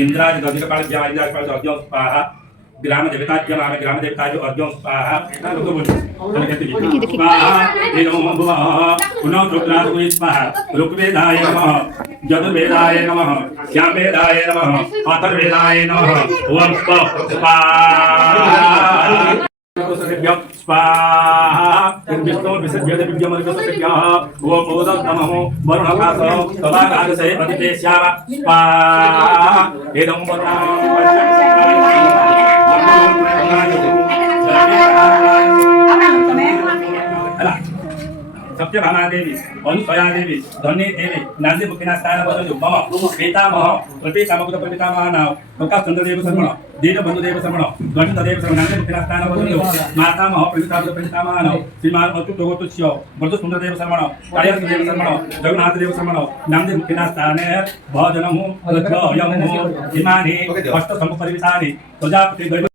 इंद्राज दधिकाल ज्ञान इंद्राज पाल अर्जुन स्वाहा ग्राम देवता ज्ञान ग्राम देवता जो अर्जुन स्वाहा लोग बोल देखिए स्वाहा एवं भुवः पुनः रुद्राज को स्वाहा ऋग्वेदाय नमः यजुर्वेदाय नमः सामवेदाय नमः अथर्ववेदाय नमः ओम स्वाहा स्वाहा विष्णु विसर्जय दिव्यमर्गसत्याः ओम ओदं नमः वरुणकासो तवागादसे अतितेस्याः स्वाहा एदं सत्यभामा देवी अनुसया देवी धन्य देवी नांदी मुखिना स्थान बदलु मम पितामह प्रपितामह प्रपितामह नाम लोका चंद्रदेव शर्मण दीन बंधुदेव शर्मण गणित देव शर्मण नांदी मुखिना स्थान बदलु मातामह प्रपितामह नाम श्रीमान अच्युत गोतुष्य ब्रज सुंदरदेव शर्मण कालियास देव शर्मण जगन्नाथ देव शर्मण नांदी मुखिना स्थाने भजनमु लज्जयमु इमानि अष्ट संपरिवितानि प्रजापति दैव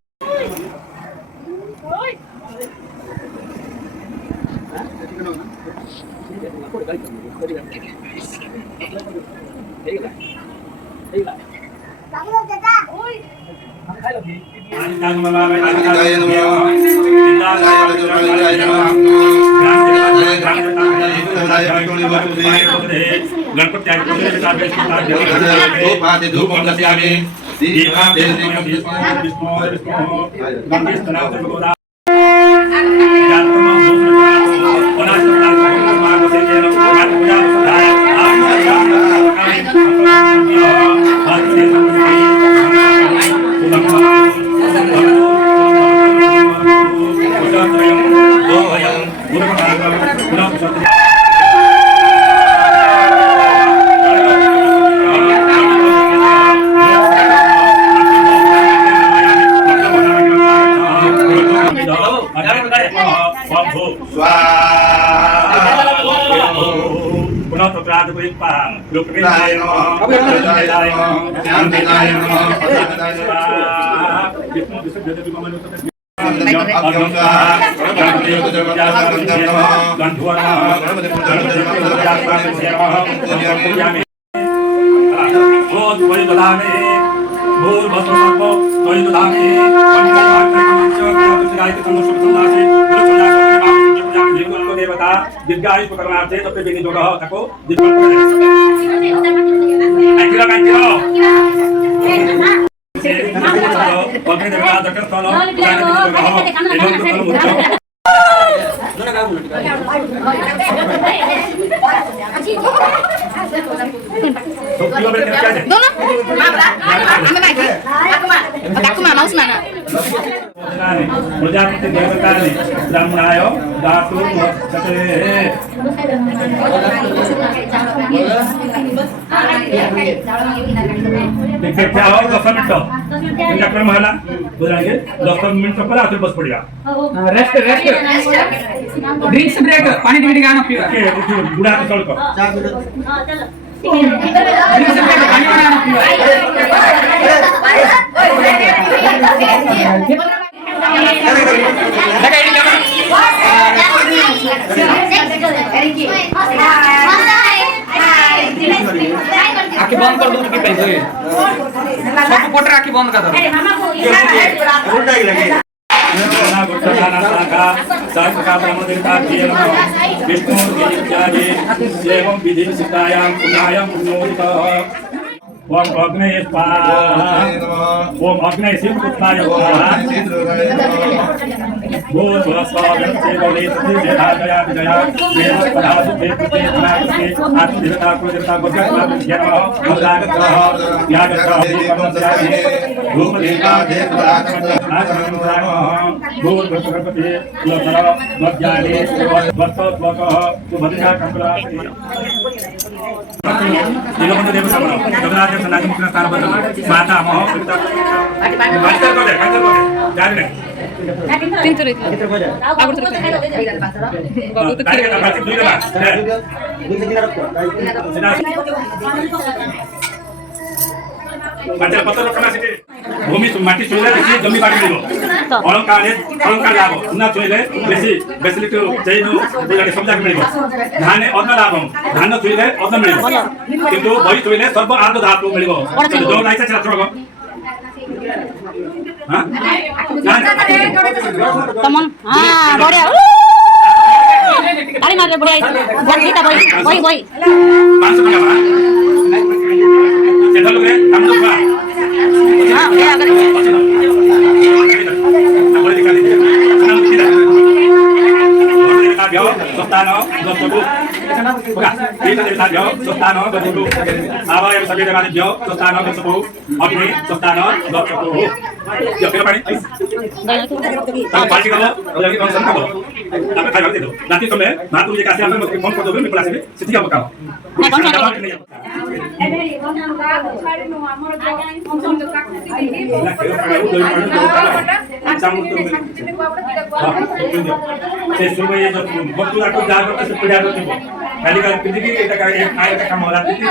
दीर्घायु प्रकरणार्थे तत्र विनियोगः तको प्रजापति देवतानि ब्राह्मणाय दातुं मोक्षते देखिए आओ 10 मिनट इनका क्रम हला बोलेंगे 10 मिनट पर आकर बस पड़ेगा रेस्ट ड्रिंक्स ब्रेक पानी पीने का ना पियो बुढ़ा को छोड़ कर चलो ड्रिंक्स ब्रेक पानी वाला ना पियो आखी बंद कर दो कि पैसे सब पोटर आखी बंद कर दो विष्णु विधि सिद्धायां पुण्यायां पुण्योदितः ओम अग्नये स्वाहा ओम अग्नये शिवपुत्राय स्वाहा बोल भस्वागत से बोले सती जया जया विजया देवपदा सुते प्रते अनागते आत्मदेवता कुलदेवता गोत्रनाथ जन्म अवरागतः यागतः देवपदाये रूप देवता देवपदात्मक आत्मनाम बोल भस्वपते लोतर मध्याले वस्तवत्वकः सुभद्रा कंकराति नीलकंठ देव शर्मण जगन्नाथ सनातन मुखिना स्थान बदल माता मह कांतर को दे जान नहीं तीन तो रही आगुर तो बाबू तो खेल रहा है पत्थर रखना चाहिए भूमि माटी सुंदर जमी काट लो अलंकार लाभ न छुइले बेसी चाहिँ बुझाले सम्झाको मिल्यो धाने अन्न लाभ धान न छुइले अन्न मिल्यो किन्तु भइ छुइले सर्व आर्ध धातु मिल्यो जो लाइछ छत्रको तमन बढ्या अरे मारे बढ्या गीता भइ 500 टका सेटल गरे काम दो बा Sostano, Dostobu, Kita dari Tadio, Sostano, Dostobu, Awa yang sabi dari Tadio, Sostano, Dostobu, Otni, Sostano, Dostobu. Ya, kira apa ni? Tahu pasti kamu, kalau lagi kamu sama kamu, tapi kayak gitu. Nanti kamu, nanti tuh dikasih apa? Mau foto dulu, mau kasih, setiap kamu. Saya suruh dia waktu aku jalan ke sepeda itu, kali kali pergi kita kayak air ke kamar itu.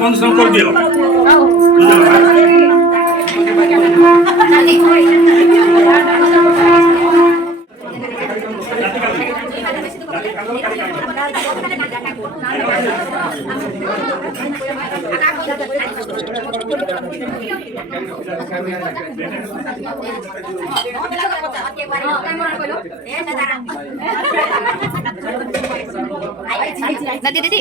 Konsum kordio. Nanti Didi.